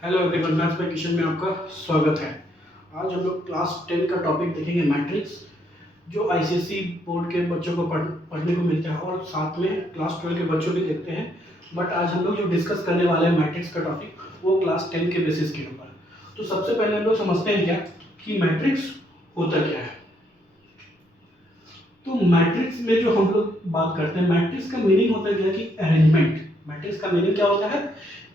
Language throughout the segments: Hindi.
Hello everyone, maths by Kishan में आपका स्वागत है। आज हम लोग क्लास 10 का टॉपिक देखेंगे मैट्रिक्स, जो आईसीएसई बोर्ड के बच्चों को पढ़ने को मिलता है और साथ में क्लास 12 के बच्चों भी देखते हैं। बट आज हम लोग जो डिस्कस करने वाले हैं मैट्रिक्स का टॉपिक, वो क्लास 10 के बेसिस के ऊपर। तो सबसे पहले हम लोग समझते हैं क्या कि मैट्रिक्स होता क्या है। तो मैट्रिक्स में जो हम लोग बात करते हैं, मैट्रिक्स का मीनिंग होता है क्या कि अरेंजमेंट। मैट्रिक्स का मीनिंग क्या होता है?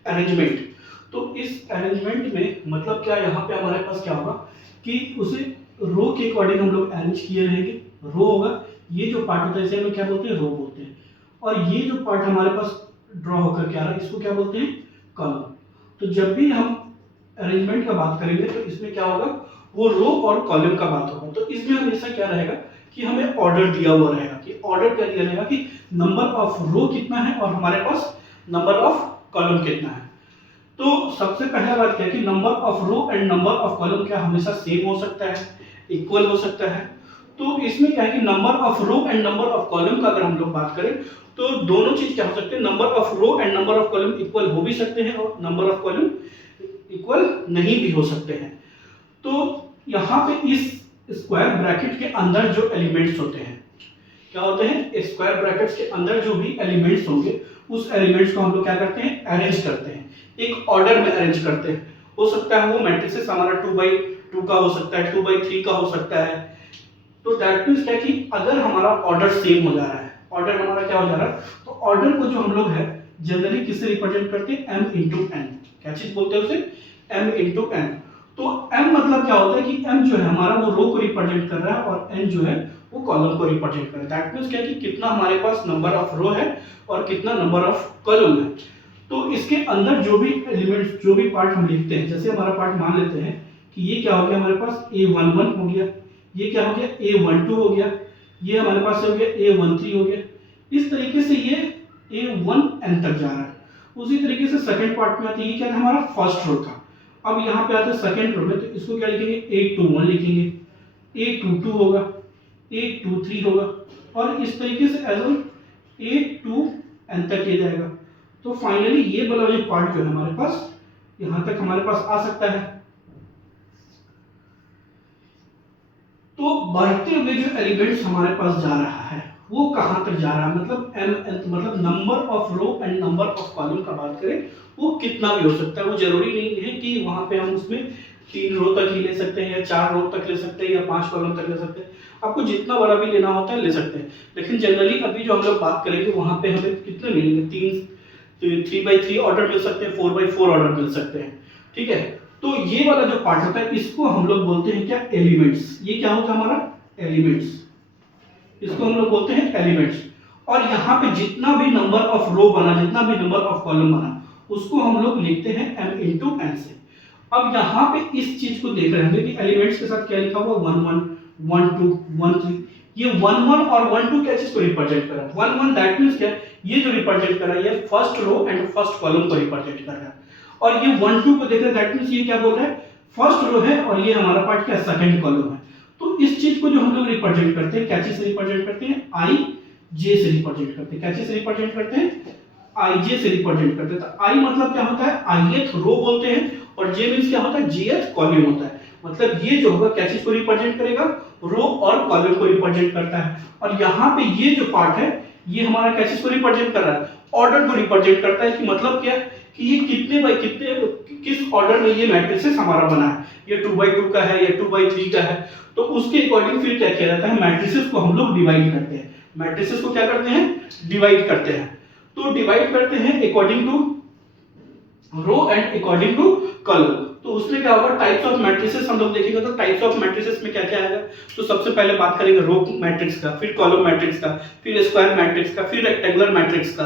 अरेंजमेंट। तो इस अरेंजमेंट में मतलब क्या, यहाँ पे हमारे पास क्या होगा कि उसे रो के अकॉर्डिंग हम लोग अरेंज किए रहेंगे। रो होगा, ये जो पार्ट होता है इसे हम लोग क्या बोलते हैं? रो बोलते हैं। और ये जो पार्ट हमारे पास ड्रॉ होकर के आ रहा है, इसको क्या बोलते हैं? कॉलम। तो जब भी हम अरेंजमेंट का बात करेंगे तो इसमें क्या होगा, वो रो और कॉलम का बात होगा। तो इसमें हमेशा क्या रहेगा कि हमें ऑर्डर दिया हुआ रहेगा। कि ऑर्डर क्या दिया रहेगा कि नंबर ऑफ रो कितना है और हमारे पास नंबर ऑफ कॉलम कितना है। तो सबसे पहला बात क्या है कि number of row and number of column क्या हमेशा सेम हो सकता है, इक्वल हो सकता है। तो इसमें क्या है कि number of row and number of column का अगर हम लोग बात करें तो दोनों चीज क्या हो सकते हैं, number of row and number of column equal हो भी सकते हैं और नंबर ऑफ कॉलम इक्वल नहीं भी हो सकते हैं। तो यहाँ पे इस स्क्वायर ब्रैकेट के अंदर जो एलिमेंट्स होते हैं, क्या होते हैं? स्क्वायर ब्रैकेट्स के अंदर जो भी एलिमेंट्स होंगे, उस एलिमेंट्स को हम लोग क्या करते हैं? अरेंज करते हैं, एक ऑर्डर में अरेंज करते हैं। हो सकता है वो मैट्रिसेस हमारा 2x2 का हो सकता है, 2x3 का हो सकता है। तो दैट मींस क्या कि अगर हमारा ऑर्डर सेम हो जा रहा है, ऑर्डर हमारा क्या हो जा रहा है, तो ऑर्डर को जो हम लोग है जनरली किससे रिप्रेजेंट करते हैं? m into n। क्या चीज बोलते हैं उसे? m into n। तो m मतलब क्या होता है कि m जो है हमारा वो रो को रिप्रेजेंट कर रहा है और n जो है वो कॉलम को रिप्रेजेंट कर रहा है। दैट मींस क्या कि कितना हमारे पास नंबर ऑफ रो है और कितना नंबर ऑफ कॉलम है। तो इसके अंदर जो भी एलिमेंट्स, जो भी पार्ट हम लिखते हैं, जैसे हमारा पार्ट मान लेते हैं कि ये क्या हो गया हमारे पास a11 हो गया, ये क्या हो गया a12 हो गया, ये हमारे पास हो गया a13 हो गया। इस तरीके से ये a1n तक जा रहा है। उसी तरीके से सेकंड पार्ट में आती है, क्या था हमारा फर्स्ट रो था। अब यहाँ पे आते हैं सेकंड रो में, तो इसको क्या लिखेंगे? a21 लिखेंगे, a22 होगा, a23 होगा और इस तरीके से एज a2n तक ये जाएगा। तो फाइनली ये वाला जो पार्ट जो है हमारे पास यहां तक हमारे पास आ सकता है। तो बढ़ते हुए जो एलिमेंट्स हमारे पास जा रहा है वो कहां तक जा रहा है, मतलब मतलब number of row and number of column का बात करें वो कितना भी हो सकता है। वो जरूरी नहीं है कि वहां पे हम उसमें 3 रो तक ही ले सकते हैं या 4 रो तक ले सकते हैं या 5 कॉलम तक ले सकते हैं। आपको जितना बड़ा भी लेना होता है ले सकते हैं। लेकिन जनरली अभी जो हम लोग बात करेंगे वहां पे हमें कितने मिलेंगे? 3x3 ऑर्डर मिल सकते हैं, 4x4 ऑर्डर मिल सकते हैं। ठीक है। तो ये वाला जो पार्ट होता है इसको हम लोग बोलते हैं क्या? एलिमेंट्स। ये क्या होता है हमारा? एलिमेंट्स। इसको हम लोग बोलते हैं एलिमेंट्स। और यहाँ पे जितना भी नंबर ऑफ रो बना, जितना भी नंबर ऑफ कॉलम बना, उसको हम लोग लिखते हैं m इंटू n से। अब यहाँ पे इस चीज को देख रहे हैं कि एलिमेंट्स के साथ क्या लिखा हुआ? 1 1 1 2 1 3। ये 1 1 और 1 2 क्या चीज को रिप्रेजेंट कर रहा है? 1 1 दैट मींस क्या? ये जो रिप्रेजेंट कर रहा है ये first row and first column को रिप्रेजेंट कर रहा है। और ये 1 2 को देख रहे हैं, दैट मींस ये क्या बोल रहा है? फर्स्ट रो है और ये हमारा पार्ट क्या? सेकंड कॉलम है। तो इस चीज को जो हम लोग रिप्रेजेंट करते हैं, क्या चीज से रिप्रेजेंट करते हैं? i j से रिप्रेजेंट करते हैं। क्या चीज से रिप्रेजेंट करते हैं? i j से रिप्रेजेंट करते हैं। तो i मतलब क्या होता है? ith रो बोलते हैं और j मींस क्या होता है? jth कॉलम होता है। मतलब ये जो होगा क्या चीज को रिप्रेजेंट करेगा? रो और कॉलम को रिप्रेजेंट करता है। और यहाँ पे ये जो पार्ट है ये हमारा क्या चीज को रिप्रेजेंट कर रहा है? ऑर्डर को रिप्रेजेंट करता है। कि मतलब क्या कि ये कितने बाय कितने, किस ऑर्डर में ये मैट्रिसेस हमारा बना है। ये 2x2 का है या 2x3 का है, तो उसके अकॉर्डिंग फिर क्या किया जाता है? मैट्रिसेस को हम लोग डिवाइड करते हैं। मैट्रिसेस को क्या करते हैं? डिवाइड करते हैं। तो डिवाइड करते हैं according to row and according to column. तो उसमें क्या होगा? टाइप्स ऑफ मैट्रिसेस हम लोग देखेंगे। तो टाइप्स ऑफ मैट्रिसेस में क्या क्या आएगा? तो सबसे पहले बात करेंगे रो मैट्रिक्स का, फिर कॉलम मैट्रिक्स का, फिर स्क्वायर मैट्रिक्स का, फिर रेक्टेंगुलर मैट्रिक्स का।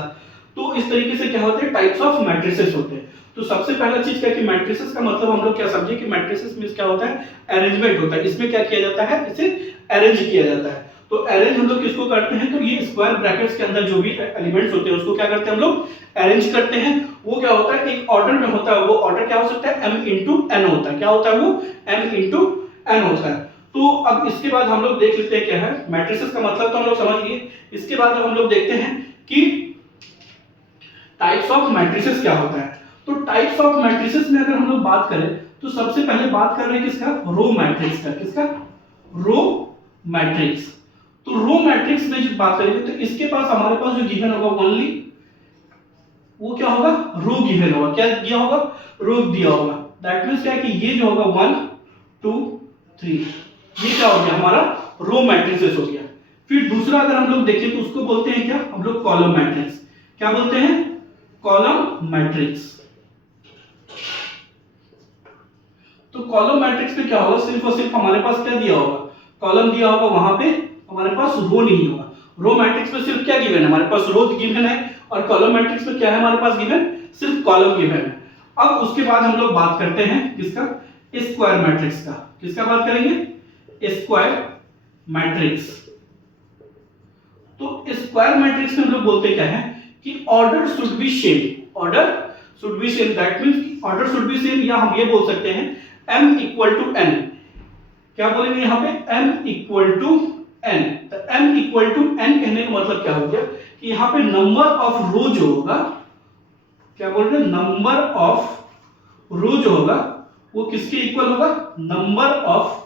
तो इस तरीके से क्या होते हैं? टाइप्स ऑफ मैट्रिसेस होते हैं। तो सबसे पहला चीज क्या है कि मैट्रिसेस का मतलब हम लोग क्या समझे कि मैट्रिसेस मींस क्या होता है? अरेंजमेंट होता है। इसमें क्या किया जाता है? इसे अरेंज किया जाता है। तो अरेंज हम लोग किसको करते हैं? तो ये स्क्वायर ब्रैकेट्स के अंदर जो भी एलिमेंट्स होते हैं उसको क्या करते हैं हम लोग? अरेंज करते हैं। वो क्या होता है? एक ऑर्डर में होता है। वो ऑर्डर क्या हो सकता है? m इंटू n होता है। क्या होता है वो? m इंटू n होता है। तो अब इसके बाद हम लोग देख लेते हैं क्या है मैट्रिसेस का मतलब, तो हम लोग समझ लिए। इसके बाद हम लोग देखते हैं कि टाइप्स ऑफ मैट्रिसेस क्या होता है। तो टाइप्स ऑफ मैट्रिसेस में अगर हम लोग बात करें तो सबसे पहले बात कर रहे हैं किसका, रो मैट्रिक्स का। किसका, रो मैट्रिक्स। तो रो मैट्रिक्स में जब बात करेंगे तो इसके पास हमारे पास जो गिवन होगा ओनली वो क्या होगा, रो गिवन होगा। क्या दिया होगा, रो दिया होगा। दैट मींस क्या है कि ये जो होगा 1 2 3 ये क्या हो गया हमारा रो मैट्रिसेस हो गया। फिर दूसरा अगर हम लोग देखें तो उसको बोलते हैं क्या हम लोग, कॉलम मैट्रिक्स। क्या बोलते हैं, कॉलम मैट्रिक्स। तो कॉलम मैट्रिक्स में क्या होगा, सिर्फ और सिर्फ हमारे पास क्या दिया होगा, कॉलम दिया होगा, वहां पे हमारे पास रो नहीं होगा। रो मैट्रिक्स में सिर्फ क्या गिवन है, हमारे पास रो गिवन है, और कॉलम मैट्रिक्स में क्या है हमारे पास गिवन, सिर्फ कॉलम गिवन है। अब उसके बाद हम लोग बात करते हैं किसका, स्क्वायर मैट्रिक्स का। किसका बात करेंगे, स्क्वायर मैट्रिक्स। तो स्क्वायर मैट्रिक्स में हम लोग बोलते क्या है कि order should be same. Order should be same, that means order should be same, या हम ये बोल सकते हैं m इक्वल टू n। क्या बोलेंगे यहां पे, m इक्वल टू n। तो m इक्वल टू n कहने का मतलब क्या हो गया कि यहां पे नंबर ऑफ रो जो होगा, क्या बोल रहे हैं, नंबर ऑफ रो जो होगा वो किसके इक्वल होगा, नंबर ऑफ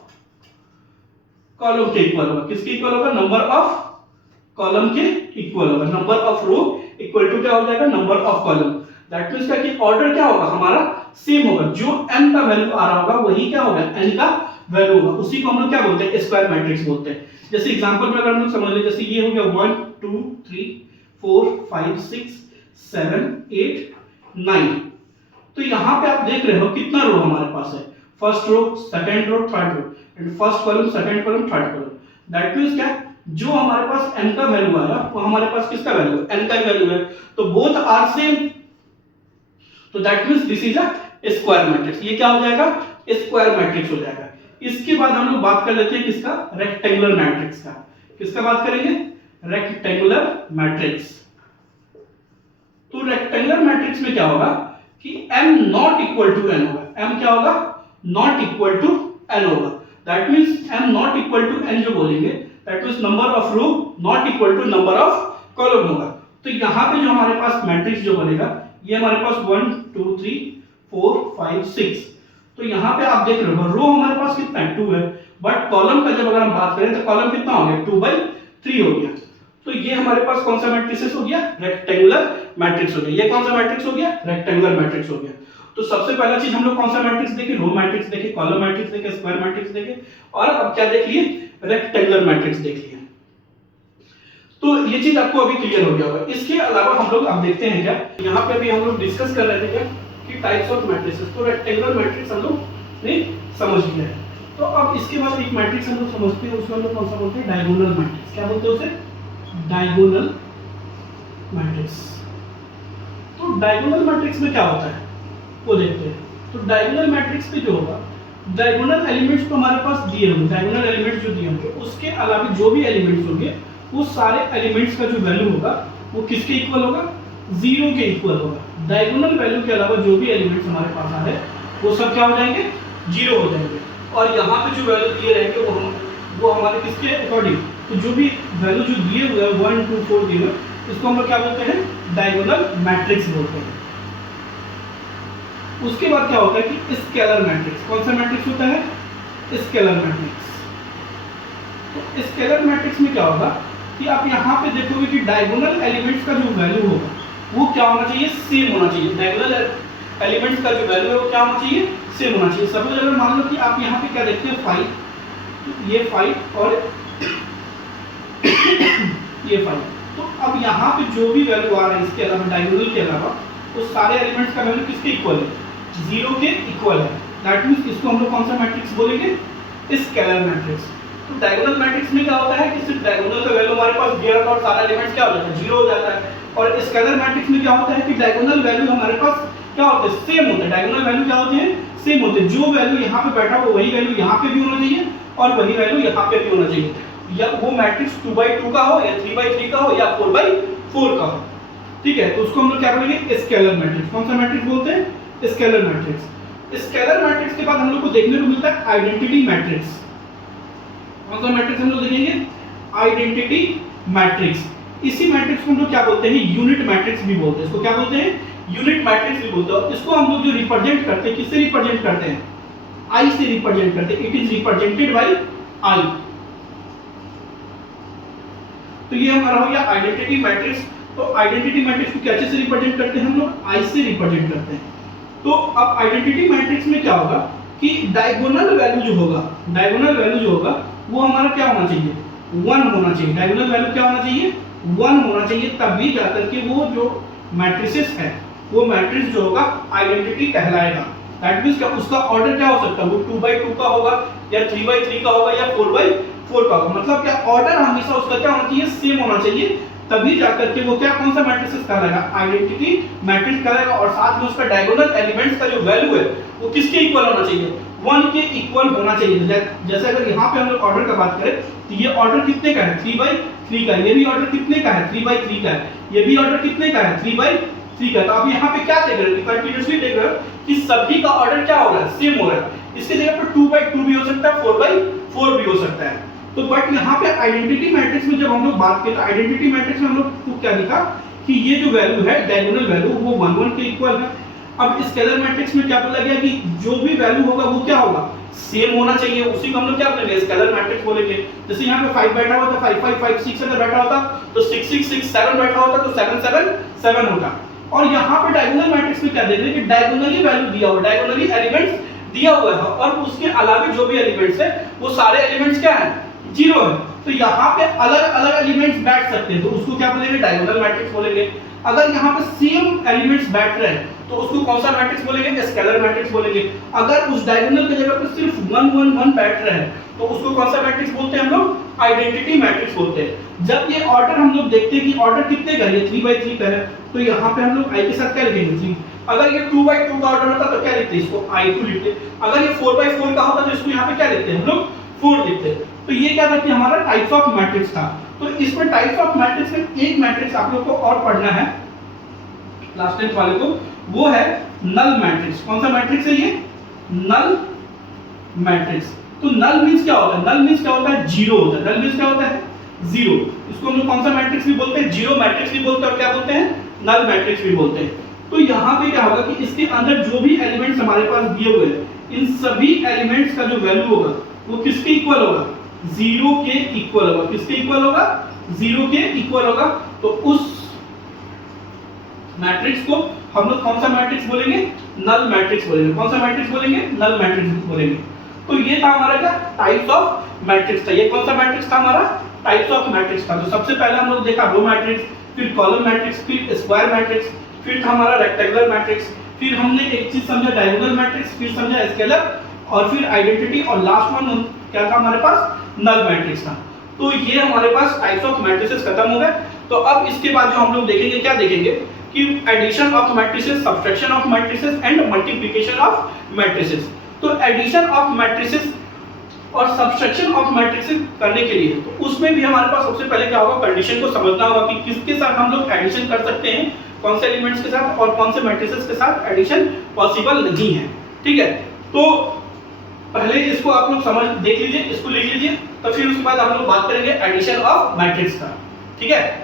कॉलम के इक्वल होगा। किसके इक्वल होगा, नंबर ऑफ कॉलम के इक्वल होगा। Number of row equal to क्या हो जाएगा, number of column. That means क्या कि ऑर्डर क्या होगा हमारा सेम होगा। जो n का वैल्यू आ रहा होगा वही क्या होगा, n का वैल्यू होगा। उसी को हम लोग क्या बोलते हैं, स्क्वायर मैट्रिक्स बोलते हैं। जैसे एग्जांपल में अगर हम लोग समझ ले, जैसे ये हो गया 1 2 3 4 5 6 7 8 9। तो यहां पे आप देख रहे हो कितना रो हमारे पास है, first row, second row, third row, and first column, second column, third column. That means क्या, जो हमारे पास n का वैल्यू आया वो हमारे पास किसका वैल्यू है, n का वैल्यू है। तो बोथ आर सेम, तो that means this is a square matrix. ये क्या हो जाएगा, स्क्वायर मैट्रिक्स हो जाएगा। इसके बाद हम लोग बात कर लेते हैं किसका, रेक्टेंगुलर मैट्रिक्स का। किसका बात करेंगे, रेक्टेंगुलर मैट्रिक्स। तो रेक्टेंगुलर मैट्रिक्स में क्या होगा कि m not equal to n होगा। m क्या होगा, नॉट इक्वल टू n होगा। That means m not equal to n जो बोलेंगे, that means number of row not equal to number of column होगा। तो यहां पे जो हमारे पास मैट्रिक्स जो बनेगा, ये हमारे पास 1 2 3 4 5 6। तो यहां पे आप देख रहे हो रो हमारे पास कितना है, 2 है, बट कॉलम का जब अगर हम बात करें तो कॉलम कितना हो गया, 2/3 हो गया। तो ये हमारे पास कौन सा मैट्रिक्स हो गया, रेक्टेंगुलर मैट्रिक्स हो गया। ये कौन सा मैट्रिक्स हो गया, रेक्टेंगुलर मैट्रिक्स हो गया। तो सबसे पहला चीज हम लोग कौन सा मैट्रिक्स देखे, रो मैट्रिक्स देखे, कॉलम मैट्रिक्स देखे, स्क्वायर मैट्रिक्स देखे, और अब क्या देख लिए, रेक्टेंगुलर मैट्रिक्स देख लिए। तो ये चीज आपको अभी क्लियर हो गया होगा। इसके अलावा हम लोग अब देखते हैं क्या, यहाँ पे भी हम लोग डिस्कस कर रहे थे क्या कि टाइप्स ऑफ मैट्रिसेस। तो रेक्टेंगुलर मैट्रिक्स हम लोग ने समझ लिया है। तो अब इसके बाद एक मैट्रिक्स हम लोग समझते हैं, उसको हम लोग कौन सा बोलते हैं, डायगोनल मैट्रिक्स। क्या बोलते हैं उसे, डायगोनल मैट्रिक्स। तो डायगोनल मैट्रिक्स में क्या होता है वो देखते हैं। तो डायगोनल मैट्रिक्स में जो होगा, डायगोनल एलिमेंट्स तो हमारे पास दिए होंगे, डायगोनल एलिमेंट्स जो दिए होंगे, उसके अलावा जो भी एलिमेंट्स होंगे वो सारे एलिमेंट्स का जो वैल्यू होगा वो किसके इक्वल होगा, 0 के इक्वल होगा। डायगोनल वैल्यू के अलावा जो भी एलिमेंट्स हमारे पास आ रहे हैं वो सब क्या हो जाएंगे, 0 हो जाएंगे। और यहाँ पे जो वैल्यू दिए रहेंगे वो हमारे किसके अकॉर्डिंग, तो जो भी वैल्यू जो दिए हुए हैं 1 2 4 दिए हुए, इसको हम लोग क्या बोलते हैं, डायगोनल मैट्रिक्स बोलते हैं। उसके बाद क्या होता है कि स्केलर मैट्रिक्स। कौन सा मैट्रिक्स होता है, स्केलर मैट्रिक्स। तो स्केलर मैट्रिक्स में क्या होगा कि आप यहाँ पे देखोगे कि डायगोनल एलिमेंट्स का जो वैल्यू होगा वो क्या होना चाहिए, सेम होना चाहिए। डायगोनल एलिमेंट्स का जो वैल्यू है वो क्या होना चाहिए, सेम होना चाहिए। सपोज अगर मान लो कि आप यहाँ पे क्या देखते हैं 5, ये 5 और ये 5, तो अब यहाँ पे जो भी वैल्यू आ रहा है इसके अलावा, डायगोनल के अलावा, वो सारे एलिमेंट्स का वैल्यू किसके इक्वल है, 0 के इक्वल है। दैट मींस इसको हम लोग कौन सा मैट्रिक्स बोलेंगे, स्केलर मैट्रिक्स। तो डायगोनल मैट्रिक्स में क्या होता है कि सिर्फ डायगोनल का वैल्यू हमारे पास दिया होता है और सारा एलिमेंट्स क्या हो जाता है, 0 हो जाता है। और स्केलर मैट्रिक्स में क्या होता है कि डायगोनल वैल्यू हमारे पास क्या होते हैं, सेम होते हैं। डायगोनल वैल्यू क्या होते हैं, सेम होते हैं। जो वैल्यू यहाँ पे बैठा हो वही वैल्यू यहाँ पे भी होना चाहिए और वही वैल्यू यहाँ पे भी होना चाहिए। या वो मैट्रिक्स 2/2 का हो या 3/3 का हो या 4/4 का हो, ठीक है। तो उसको हम लोग क्या बोलेंगे, स्केलर मैट्रिक्स। कौन सा मैट्रिक्स बोलते हैं, स्केलर मैट्रिक्स। स्केलर मैट्रिक्स के बाद हम लोग को देखने को मिलता है आइडेंटिटी मैट्रिक्स। कौन सा मैट्रिक्स हम लोग देखेंगे, आइडेंटिटी मैट्रिक्स। इसी मैट्रिक्स को हम लोग क्या बोलते हैं, यूनिट मैट्रिक्स भी बोलते हैं। इसको क्या बोलते हैं, यूनिट मैट्रिक्स भी बोलते हैं। इसको हम लोग जो रिप्रेजेंट करते हैं, किससे रिप्रेजेंट करते हैं? आई से रिप्रेजेंट करते हैं। इट इज रिप्रेजेंटेड बाय आई। तो ये हमारा हो गया आइडेंटिटी मैट्रिक्स। तो आइडेंटिटी मैट्रिक्स को कैसे से रिप्रेजेंट करते हैं हम लोग? आई से रिप्रेजेंट करते हैं। तो अब आइडेंटिटी मैट्रिक्स में क्या होगा कि डायगोनल वैल्यू जो होगा, डायगोनल वैल्यू जो होगा वो हमारा क्या होना चाहिए? 1 होना चाहिए। डायगोनल वैल्यू क्या होना चाहिए? 1 होना चाहिए, तभी जाकर के वो जो मैट्रिसेस है वो मैट्रिक्स जो होगा आइडेंटिटी कहलाएगा। दैट मींस उसका ऑर्डर क्या हो सकता है? वो 2/2 का होगा या 3/3 का होगा या 4/4 का होगा। मतलब क्या ऑर्डर हमेशा उसका क्या होना चाहिए? सेम होना चाहिए, तभी जाकर के वो क्या कौन सा मैट्रिक्स कहलाएगा? आइडेंटिटी मैट्रिक्स कहलाएगा। और साथ में उसका डायगोनल एलिमेंट्स का जो वैल्यू है वो किसके इक्वल होना चाहिए? 1 के इक्वल होना चाहिए। जैसे अगर यहाँ पे हम लोग ऑर्डर का बात करें तो ये ऑर्डर कितने का है? 3/3 का। ये भी ऑर्डर कितने का है? 3/3 का है। ये भी ऑर्डर कितने का है? 3/3 का। तो आप यहाँ पे क्या देख रहे हो? कंटीन्यूअसली देख रहे हो कि सभी का ऑर्डर क्या हो रहा है? सेम हो रहा है। इसके जगह पे 2/2 भी हो सकता है, 4/4 भी हो सकता है। तो बट यहाँ पे आइडेंटिटी मैट्रिक्स में जब हम लोग बात करें तो आइडेंटिटी मैट्रिक्स में हम लोग को क्या लिखा कि ये जो वैल्यू है डायगोनल वैल्यू वो 1 के इक्वल है। अब स्केलर मैट्रिक्स में क्या बोला गया कि जो भी वैल्यू होगा वो क्या होगा? सेम होना चाहिए। उसी को हम लोग क्या बोलेंगे? स्केलर मैट्रिक्स बोलेंगे। जैसे यहाँ पे 5 बैठा हुआ था, 5 5 5 6 अगर बैठा होता तो 6 6 6 7 बैठा होता तो 7 7 7 होता। और यहाँ पे डायगोनल मैट्रिक्स में क्या देख रहे हैं कि डायगोनली वैल्यू दिया हुआ, डायगोनली एलिमेंट्स दिया हुआ है और उसके अलावा जो भी एलिमेंट्स है वो सारे एलिमेंट्स क्या है? 0 है। तो यहाँ पे अलग अलग एलिमेंट्स बैठ सकते हैं तो उसको क्या बोलेंगे? डायगोनल मैट्रिक्स बोलेंगे। अगर यहाँ पे सेम एलिमेंट्स बैठ रहे हैं तो उसको कौन सा मैट्रिक्स बोलेंगे? स्केलर मैट्रिक्स बोलेंगे। अगर उस डायगोनल की जगह पे सिर्फ 1 1 1 बैठ रहे हैं तो उसको कौन सा मैट्रिक्स बोलते हैं हम लोग? आइडेंटिटी मैट्रिक्स बोलते हैं। जब ये ऑर्डर हम लोग देखते हैं कि ऑर्डर कितने का है? 3/3 का है, तो यहाँ पे हम लोग i के साथ क्या लिखेंगे? 3। अगर ये 2/2 का ऑर्डर होता तो क्या लिखते? इसको i2 लिखते। अगर ये 4/4 का होता तो इसको यहाँ पे क्या लिखते हैं हम लोग? 4 लिखते। तो ये क्या था कि हमारा टाइप्स ऑफ मैट्रिक्स था। तो इसमें टाइप्स ऑफ मैट्रिक्स में एक मैट्रिक्स आप लोग को और पढ़ना है लास्ट टेंथ वाले को, वो है नल मैट्रिक्स। कौन सा मैट्रिक्स है ये? Null matrix. तो नल मींस क्या होता है? नल मींस क्या होता है? 0 होता है। नल मींस क्या होता है? 0। इसको हम लोग कौन सा मैट्रिक्स भी बोलते हैं? जीरो मैट्रिक्स भी बोलते हैं और क्या बोलते हैं? नल मैट्रिक्स भी बोलते हैं। तो यहाँ पे क्या होगा कि इसके अंदर जो भी एलिमेंट्स हमारे पास दिए हुए हैं इन सभी एलिमेंट्स का जो वैल्यू होगा वो किसके इक्वल होगा? 0 के इक्वल होगा। किसके इक्वल होगा? 0 के इक्वल होगा। तो उस मैट्रिक्स को हम लोग कौन सा मैट्रिक्स बोलेंगे? नल मैट्रिक्स बोलेंगे। कौन सा मैट्रिक्स बोलेंगे? नल मैट्रिक्स बोलेंगे। तो ये था हमारा क्या? टाइप्स ऑफ मैट्रिक्स था। ये कौन सा मैट्रिक्स था? हमारा टाइप्स ऑफ मैट्रिक्स था। तो सबसे पहले हम लोग देखा रो मैट्रिक्स, फिर कॉलम मैट्रिक्स, फिर स्क्वायर मैट्रिक्स, फिर था हमारा रेक्टेंगुलर मैट्रिक्स, फिर हमने एक चीज समझा डायगोनल मैट्रिक्स, फिर समझा स्केलर और फिर आइडेंटिटी और लास्ट वन क्या था हमारे पास? नल मैट्रिक्स था। तो ये हमारे पास टाइप्स ऑफ मैट्रिसेस खत्म हो गए। तो अब इसके बाद जो हम लोग देखेंगे क्या देखेंगे कि addition of matrices, subtraction of matrices and multiplication of matrices. तो एडिशन ऑफ मैट्रिसेस और सब्ट्रैक्शन ऑफ मैट्रिसेस करने के लिए तो उसमें भी हमारे पास सबसे पहले क्या होगा? कंडीशन को समझना होगा कि किसके साथ हम लोग एडिशन कर सकते हैं, कौन से एलिमेंट्स के साथ और कौन से मैट्रिसेस के साथ एडिशन पॉसिबल नहीं है। ठीक है, तो पहले इसको आप लोग समझ देख लीजिए, इसको लिख लीजिए, तो फिर उसके बाद हम लोग बात करेंगे एडिशन ऑफ मैट्रिक्स का। ठीक है,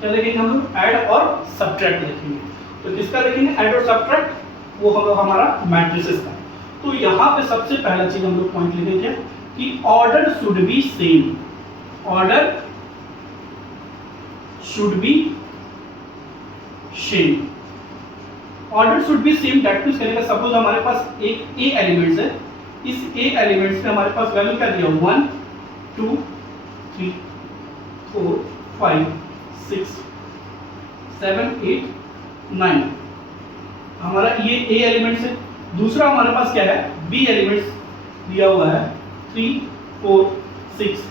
क्या देखेंगे हम लोग? ऐड और सब्ट्रैक्ट देखेंगे। तो किसका देखेंगे? ऐड और सब्ट्रैक्ट, वो होगा हमारा मैट्रिसेस का। तो यहाँ पे सबसे पहला चीज हम लोग पॉइंट लिखेंगे कि order should be same. Order should be same. Order should be same that means करेगा सपोज हमारे पास एक ए एलिमेंट्स है, इस ए एलिमेंट्स में हमारे पास वैल्यू क्या दिया? 1 2 3 4 5 6 7 8 9 हमारा ये ए एलिमेंट्स है। दूसरा हमारे पास क्या है? बी एलिमेंट्स दिया हुआ है 3 4 6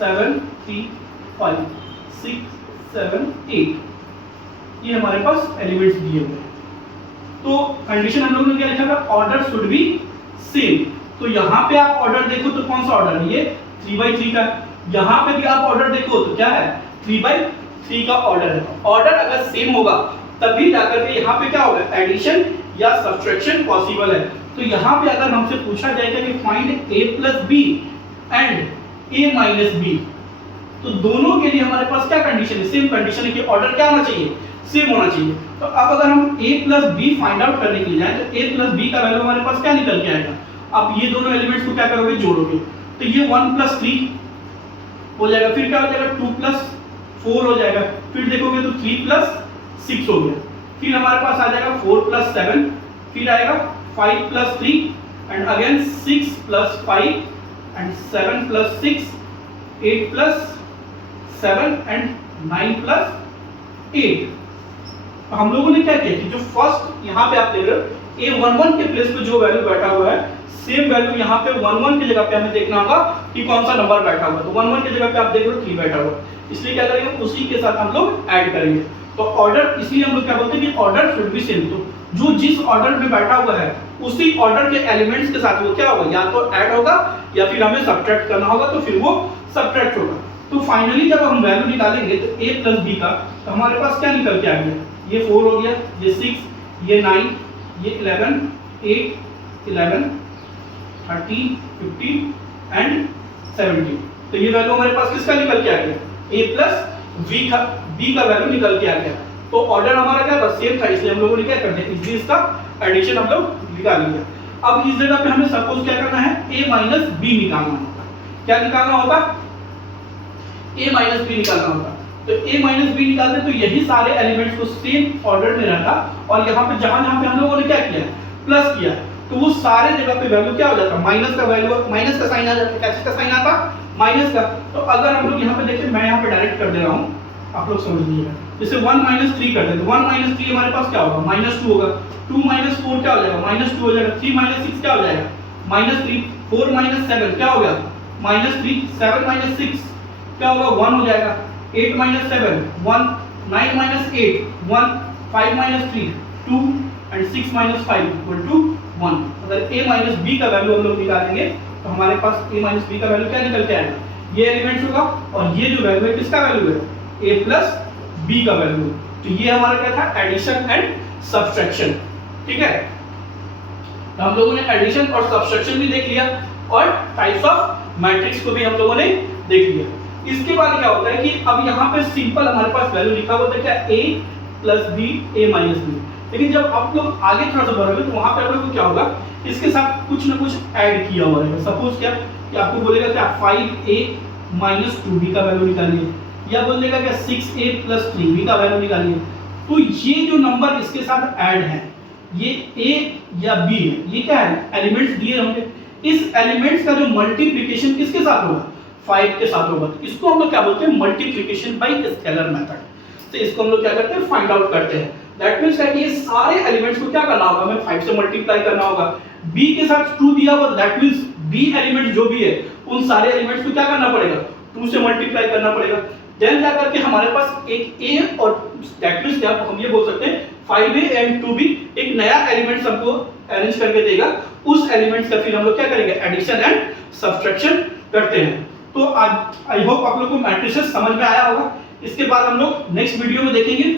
7 3 5 6 7 8 ये हमारे पास एलिमेंट्स दिए हुए हैं। तो कंडीशन हम लोगों ने क्या लिखा था? Order should be same. तो यहाँ पे आप ऑर्डर देखो तो कौन सा ऑर्डर है? ये 3/3 का। यहाँ पे भी आप ऑर्डर देखो तो क्या है? 3/3 का ऑर्डर है। ऑर्डर अगर सेम होगा तभी जाकर के यहाँ पे क्या होगा? एडिशन या सब्ट्रैक्शन पॉसिबल है। तो यहाँ पे अगर हमसे पूछा जाएगा कि find a plus B and a minus B, तो दोनों के लिए हमारे पास क्या कंडीशन है, सेम कंडीशन है कि ऑर्डर क्या होना चाहिए, सेम होना चाहिए। तो अब अगर हम a plus B find out करने के लिए जाएं तो a प्लस बी का वैल्यू हमारे पास क्या निकल के आएगा। अब ये दोनों एलिमेंट्स को क्या करोगे, जोड़ोगे, तो ये 1 प्लस 3 हो जाएगा, फिर क्या हो जाएगा 2 प्लस 4 हो जाएगा, फिर देखोगे तो 3 प्लस 6 हो गया, फिर हमारे पास आ जाएगा 4 प्लस 7, फिर आएगा 5 plus 3 and again 6 plus 5 and 7 plus 6, 8 plus 7 and 9 plus 8। तो हम लोगों ने क्या किया कि जो फर्स्ट यहाँ पे आप देख रहे हो a11 के प्लेस पे जो वैल्यू बैठा हुआ है, सेम वैल्यू यहाँ पे 11 की जगह पे हमें देखना होगा कि कौन सा नंबर बैठा हुआ है। तो 11 की जगह पे आप देख रहे हो 3 बैठा हुआ है, इसलिए क्या करेंगे, उसी के साथ हम लोग ऐड करेंगे। तो ऑर्डर, इसलिए हम लोग क्या बोलते हैं कि ऑर्डर शुड बी सेम। तो जो जिस ऑर्डर में बैठा हुआ है उसी ऑर्डर के एलिमेंट्स के साथ वो क्या होगा, या तो ऐड होगा या फिर हमें सब्ट्रैक्ट करना होगा, तो फिर वो सब्ट्रैक्ट होगा। तो फाइनली जब हम वैल्यू निकालेंगे तो a प्लस बी का, तो हमारे पास क्या निकल के आ गया, ये 4 हो गया, ये 6, ये 9, ये 11, 8, 11, 13, 15 एंड 17। तो ये वैल्यू हमारे पास किसका निकल के आ गया, a प्लस b का वैल्यू निकल के आ गया। तो ऑर्डर हमारा क्या था, सेम था, इसलिए हम लोगों ने क्या कर दिया, इजीली इसका एडिशन हम लोग निकाल लिया। अब इस जगह पे हमें सपोज क्या करना है, a माइनस बी निकालना होगा। क्या निकालना होगा, a माइनस बी निकालना होगा। तो a माइनस बी निकालते तो यही सारे एलिमेंट्स को सेम ऑर्डर में रखा, और यहाँ पे जहां पे हम लोगों ने क्या किया, प्लस किया, तो वो सारे जगह पे वैल्यू क्या हो जाता, माइनस का वैल्यू, माइनस का साइन आ जाता। कैसे का साइन आता, माइनस का। तो अगर हम लोग यहाँ पे देखें, मैं यहाँ पे डायरेक्ट कर दे रहा हूँ, आप लोग समझ लीजिएगा। जैसे 1 माइनस 3 करते हैं तो 1 माइनस 3 हमारे पास क्या होगा, माइनस 2 होगा, 2 माइनस 4 क्या हो जाएगा, माइनस 2 हो जाएगा, 3 माइनस 6 क्या हो जाएगा, माइनस 3, 4 माइनस 7 क्या हो गया, माइनस 3, 7 माइनस 6 क्या होगा, 1 हो जाएगा, 8 minus 7 1, 9 minus 8 1, 5 minus 3 2 and 6 minus 5 equal to 1। अगर a माइनस b का वैल्यू हम लोग निकालेंगे तो हमारे पास a माइनस b का वैल्यू क्या निकल के आएगा, ये एलिमेंट्स होगा, और ये जो वैल्यू है किसका वैल्यू है, a प्लस b का वैल्यू। तो ये हमारा क्या था, एडिशन एंड सब्ट्रैक्शन। ठीक है, तो हम लोगों ने एडिशन और सब्ट्रैक्शन भी देख लिया, और टाइप्स ऑफ मैट्रिक्स को भी हम लोगों ने देख लिया। इसके बाद क्या होता है कि अब यहाँ पे सिंपल हमारे पास वैल्यू लिखा हुआ था क्या, a plus B, a minus B. लेकिन जब आप लोग आगे थोड़ा सा बढ़ोगे तो वहां पे आप लोग को क्या होगा, इसके साथ कुछ ना कुछ ऐड किया हुआ रहेगा। सपोज क्या कि आपको बोलेगा क्या 5a माइनस 2b का वैल्यू निकालिए, या बोलेगा क्या 6a प्लस 3b का वैल्यू निकालिए। तो ये जो नंबर इसके साथ ऐड है, ये a या b है, ये क्या है, एलिमेंट्स दिए होंगे। इस एलिमेंट्स का जो मल्टीप्लिकेशन किसके साथ होगा, 5 के साथ होगा। तो इसको हम लोग क्या बोलते हैं, मल्टीप्लिकेशन बाय स्केलर मेथड। तो इसको हम लोग क्या करते हैं, फाइंड आउट करते हैं। दैट मींस कि ये सारे एलिमेंट्स को क्या करना होगा, हमें 5 से मल्टीप्लाई करना होगा। b के साथ 2 दिया हुआ, दैट मींस b एलिमेंट जो भी है उन सारे एलिमेंट्स को क्या करना पड़ेगा, 2 से मल्टीप्लाई करना पड़ेगा। देन क्या करके हमारे पास एक a, और दैट मींस क्या हम ये बोल सकते हैं 5a एंड 2b एक नया एलिमेंट हमको अरेंज करके देगा। उस एलिमेंट्स का फिर हम लोग क्या करेंगे, एडिशन एंड सब्ट्रैक्शन करते हैं। तो आज आई होप आप लोग को मैट्रिसेस समझ में आया होगा। इसके बाद हम लोग नेक्स्ट वीडियो में देखेंगे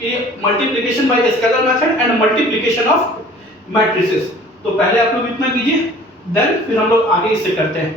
कि multiplication bye scalar method and multiplication of matrices. तो पहले आप लोग इतना कीजिए, देन फिर हम लोग आगे इससे करते हैं।